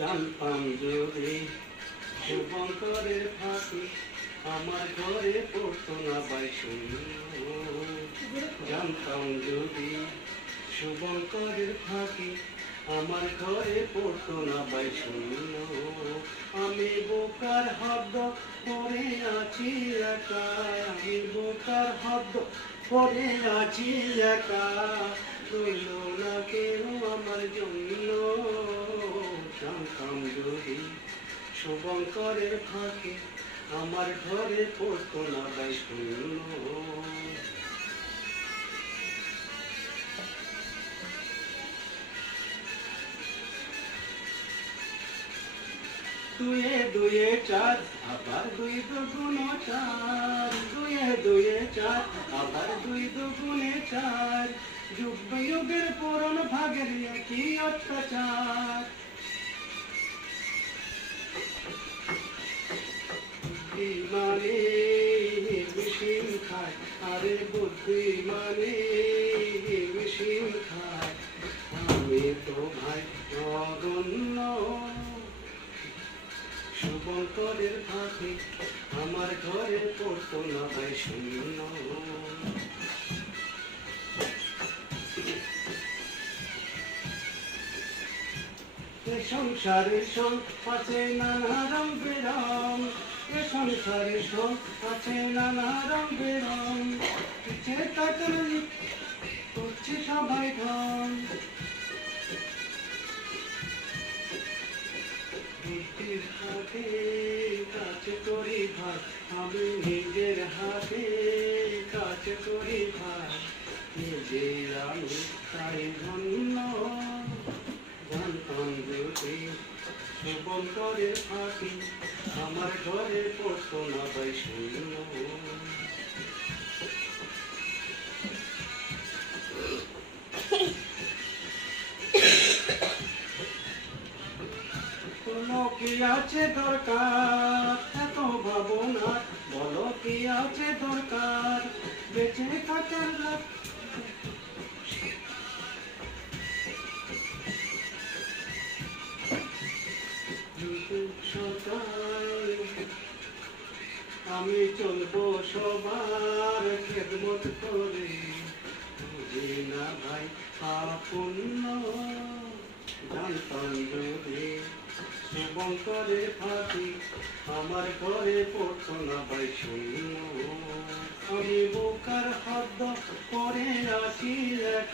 জানতাম যদি শুভঙ্করের ফাঁকি আমার ঘরে পড়তো না বাইশূন্য। জানতাম যদি শুভঙ্করের ফাঁকি আমার ঘরে পড়তো না বাইশূন্য। আমি বোকার হদ্দ পরে আছি একা, আমি বোকার হদ্দ পরে আছি একা, রইল না কেউ আমার জন্য। জানতাম যদি শুভঙ্করের ফাঁকি আমার ঘরে পড়তো না বাইশূন্য। দুয়ে দুয়ে চার আবার দুই দুগুণে চার, দুয়ে দুয়ে চার আবার দুই দুগুণে চার, যুগ যুগের পুরনো ভাগের একই অত্যাচার। বুদ্ধিমানে মেশিন খায়, আরে বুদ্ধিমানে মেশিন খায়, আমি তো ভাই অগণ্য। শুভঙ্করের ফাঁকি আমার ঘরে পড়তো না বাইশূন্য। সংসারের সং আছে নানা রং বেরং, এ সংসারের সং আছে নানা রং বেরং, পিছে তাকালে করছে সবাই ঢং। নিজের হাতে কাজ করি ভাই, আমি নিজের হাতে কাজ করি ভাই, নিজের আমি তাই ধন্য। জানতাম যদি শুভঙ্করের ফাঁকি আমার ঘরে পড়তো না বাইশূন্য। বলো কি আছে দরকার এত ভাবনা, বলো কি আছে দরকার বেঁচে থাকার লাভ। আমি চলবো সবার খেদমত করে, বুঝি না ভাই আপন্ন। জানতাম যদি শুভঙ্করের ফাঁকি আমার ঘরে পড়তো না বাইশূন্য। আমি বোকার হদ্দ পরে আছি